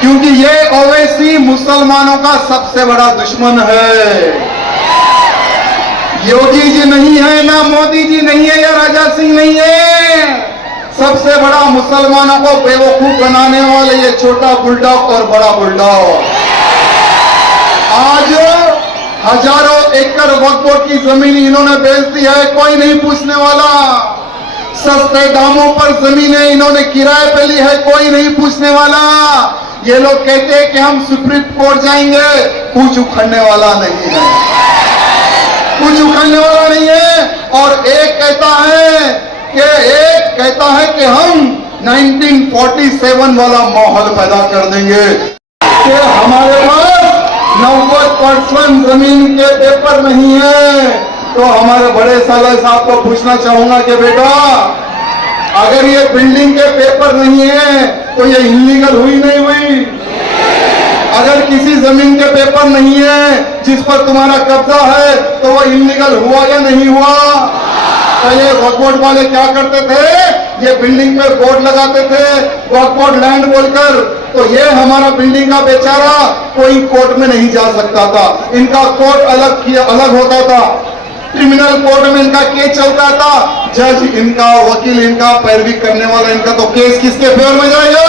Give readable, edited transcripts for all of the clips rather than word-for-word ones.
क्योंकि ये ओवैसी मुसलमानों का सबसे बड़ा दुश्मन है। योगी जी नहीं है, ना मोदी जी नहीं है, या राजा सिंह नहीं है। सबसे बड़ा मुसलमानों को बेवकूफ बनाने वाले ये छोटा बुलडॉग और बड़ा बुलडॉग। आज हजारों एकड़ वक्फ बोर्ड की जमीन इन्होंने बेच दी है, कोई नहीं पूछने वाला। सस्ते दामों पर जमीनें इन्होंने किराए पे ली है, कोई नहीं पूछने वाला। ये लोग कहते हैं कि हम सुप्रीम कोर्ट जाएंगे, कुछ उखड़ने वाला नहीं है, कुछ उखड़ने वाला नहीं है। और एक कहता है कि हम 1947 वाला माहौल पैदा कर देंगे कि हमारे पास 90% जमीन के पेपर नहीं है। तो हमारे बड़े साला साहब को पूछना चाहूंगा कि बेटा, अगर ये बिल्डिंग के पेपर नहीं है तो ये इलीगल हुई नहीं हुई? अगर किसी जमीन के पेपर नहीं है जिस पर तुम्हारा कब्जा है तो वो इलीगल हुआ या नहीं हुआ? पहले वक्फ बोर्ड वाले क्या करते थे, ये बिल्डिंग पे बोर्ड लगाते थे वक्फ बोर्ड लैंड बोलकर, तो ये हमारा बिल्डिंग का बेचारा कोई कोर्ट में नहीं जा सकता था। इनका कोर्ट अलग होता था, क्रिमिनल कोर्ट में इनका केस चलता था। जज इनका, वकील इनका, पैरवी करने वाला इनका, तो केस किसके फेवर में जाएगा?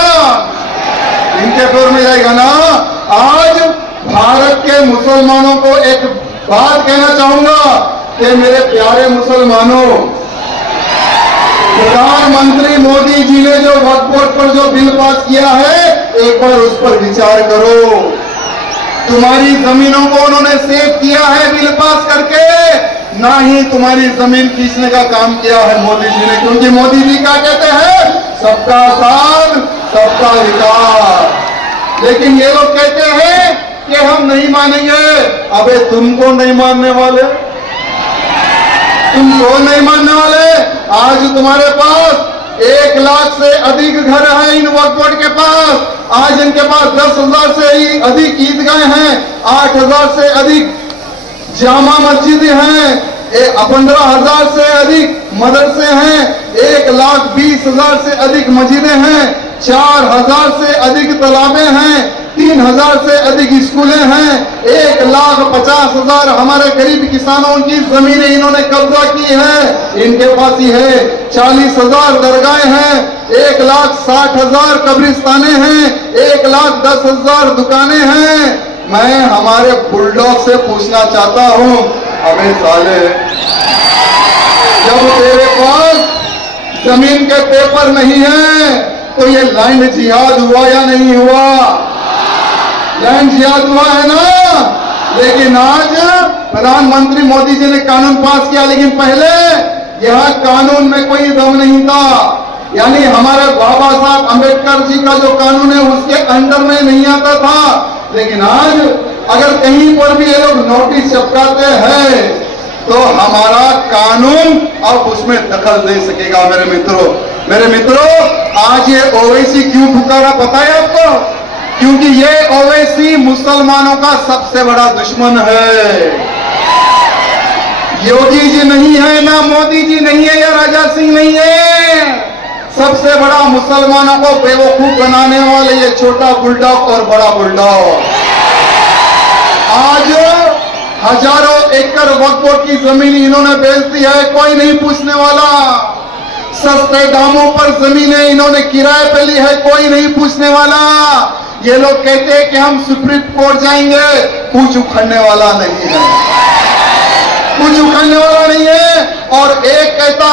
इनके फेवर में जाएगा ना। आज भारत के मुसलमानों को एक बात कहना चाहूंगा कि मेरे प्यारे मुसलमानों, प्रधानमंत्री मोदी जी ने जो वक्फ बोर्ड पर जो बिल पास किया है, एक बार उस पर विचार करो। तुम्हारी जमीनों को उन्होंने सेव किया है बिल पास करके, ना ही तुम्हारी जमीन खींचने का काम किया है मोदी जी ने। क्योंकि मोदी जी क्या कहते हैं, सबका साथ सबका विकास। लेकिन ये लोग कहते हैं कि हम नहीं मानेंगे। अबे तुमको नहीं मानने वाले, तुमको नहीं मानने वाले। आज तुम्हारे पास 1 लाख से अधिक घर है इन वक्फ बोर्ड के पास। आज इनके पास 10,000 से ही अधिक ईदगाह हैं, 8,000 से अधिक जामा मस्जिद हैं, 15,000 से अधिक मदरसे हैं, 1,20,000 से अधिक मस्जिदें हैं, 4,000 से अधिक तालाबें हैं, 3,000 से अधिक स्कूलें हैं, 1,50,000 हमारे गरीब किसानों की जमीनें इन्होंने कब्जा की है। इनके पास ही है 40,000 दरगाहें हैं, 1,60,000 कब्रिस्तानें हैं, 1,10,000 दुकानें हैं। मैं हमारे बुलडॉग से पूछना चाहता हूं, अबे साले, जब तेरे पास जमीन के पेपर नहीं है तो ये लैंड जिहाद हुआ या नहीं हुआ? लैंड जिहाद हुआ है ना। लेकिन आज प्रधानमंत्री मोदी जी ने कानून पास किया, लेकिन पहले यह कानून में कोई दम नहीं था। यानी हमारे बाबा साहब अंबेडकर जी का जो कानून है उसके अंडर में नहीं आता था। लेकिन आज अगर कहीं पर भी ये लोग नोटिस चिपकाते हैं तो हमारा कानून अब उसमें दखल दे सकेगा। मेरे मित्रों, आज ये ओवैसी क्यों पुकारा पता है आपको? क्योंकि ये ओवैसी मुसलमानों का सबसे बड़ा दुश्मन है। योगी जी नहीं है, ना मोदी जी नहीं है, या राजा सिंह नहीं है। सबसे बड़ा मुसलमानों को बेवकूफ बनाने वाले ये छोटा बुलडॉग और बड़ा बुलडॉग। आज हजारों एकड़ वक्फ बोर्ड की जमीन इन्होंने बेच दी है, कोई नहीं पूछने वाला। सस्ते दामों पर जमीनें इन्होंने किराए पे ली है, कोई नहीं पूछने वाला। ये लोग कहते हैं कि हम सुप्रीम कोर्ट जाएंगे, कुछ उखड़ने वाला नहीं है, कुछ उखड़ने वाला नहीं है। और एक कहता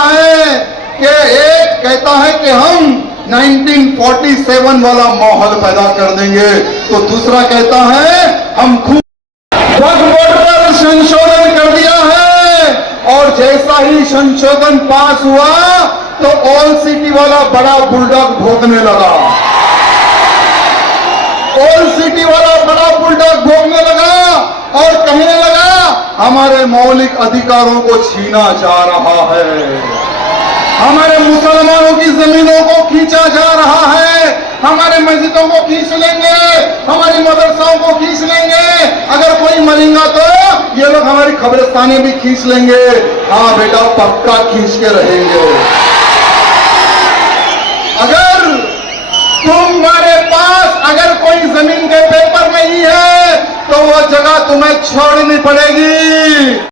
है कि हम 1947 वाला माहौल पैदा कर देंगे, तो दूसरा कहता है हम खूब वक्फ बोर्ड पर संशोधन कर दिया है। और जैसा ही संशोधन पास हुआ तो ऑल सिटी वाला बड़ा बुलडॉग भोंकने लगा, ऑल सिटी वाला बड़ा बुलडॉग भोंकने लगा और कहने लगा हमारे मौलिक अधिकारों को छीना जा रहा है, हमारे मुसलमानों की जमीनों को खींचा जा रहा है, हमारे मस्जिदों को खींच लेंगे, हमारी मदरसाओं को खींच लेंगे, अगर कोई मरेगा तो ये लोग हमारी कब्रिस्तानें भी खींच लेंगे। हाँ बेटा, पक्का खींच के रहेंगे। अगर तुम्हारे पास अगर कोई वो जगह तुम्हें छोड़नी पड़ेगी।